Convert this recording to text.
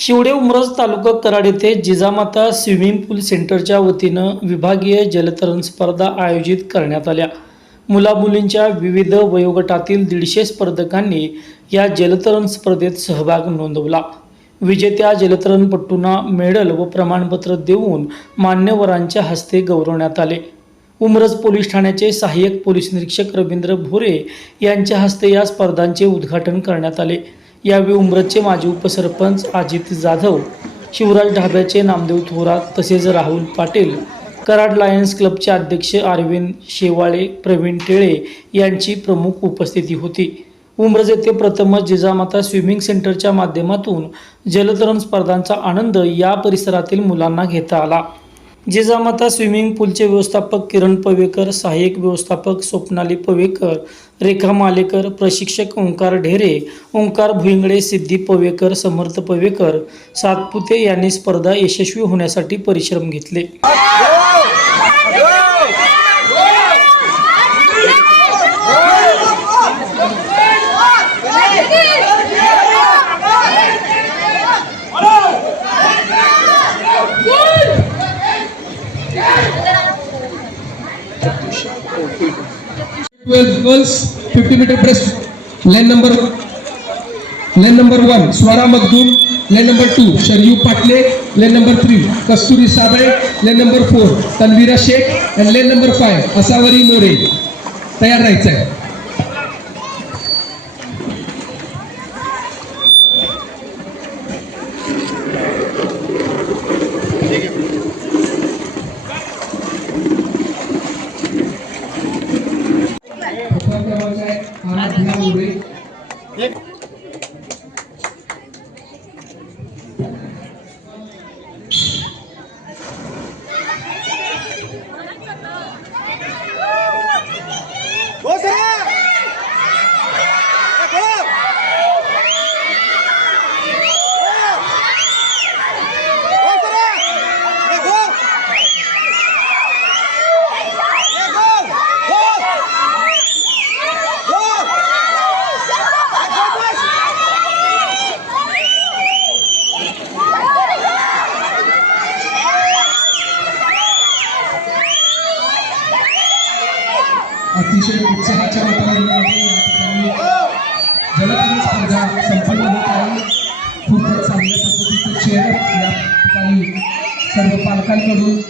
शिवडे उमरज तालुका कराड येथे जिजामाता स्विमिंग पूल सेंटरच्या वतीनं विभागीय जलतरण स्पर्धा आयोजित करण्यात आल्या. मुलामुलींच्या विविध वयोगटातील दीडशे स्पर्धकांनी या जलतरण स्पर्धेत सहभाग नोंदवला. विजेत्या जलतरणपटूंना मेडल व प्रमाणपत्र देऊन मान्यवरांच्या हस्ते गौरवण्यात आले. उमरज पोलीस ठाण्याचे सहाय्यक पोलीस निरीक्षक रवींद्र भोरे यांच्या हस्ते या स्पर्धांचे उद्घाटन करण्यात आले. यावेळी उमरतचे माजी उपसरपंच अजित जाधव शिवराज ढाब्याचे नामदेव थोरात तसेच राहुल पाटील कराड लायन्स क्लबचे अध्यक्ष अरविंद शेवाळे प्रवीण टेळे यांची प्रमुख उपस्थिती होती. उमरज येथे प्रथमच जिजामाता स्विमिंग सेंटरच्या माध्यमातून जलतरण स्पर्धांचा आनंद या परिसरातील मुलांना घेता आला. जिजामाता स्विमिंग पूलचे व्यवस्थापक किरण पवेकर सहाय्यक व्यवस्थापक स्वप्नाली पवेकर रेखा मालेकर प्रशिक्षक ओंकार ढेरे ओंकार भुईंगडे सिद्धी पवेकर समर्थ पवेकर सातपुते यांनी स्पर्धा यशस्वी होण्यासाठी परिश्रम घेतले. Girls fifty metre breast line number line number one Swara Makhdoom lane number two Sharayu Patle lane number three Kasturi Sable lane number four Tanveera Shaikh and lane number five Asawari More तयार राहायचं आहे आराध्या मोरे अतिशय उत्साहाच्या वातावरणामध्ये या ठिकाणी जलतरण स्पर्धा संपन्न होत आहे. खूपच चांगल्या पद्धतीचं चेअर या ठिकाणी सर्व पालकांकडून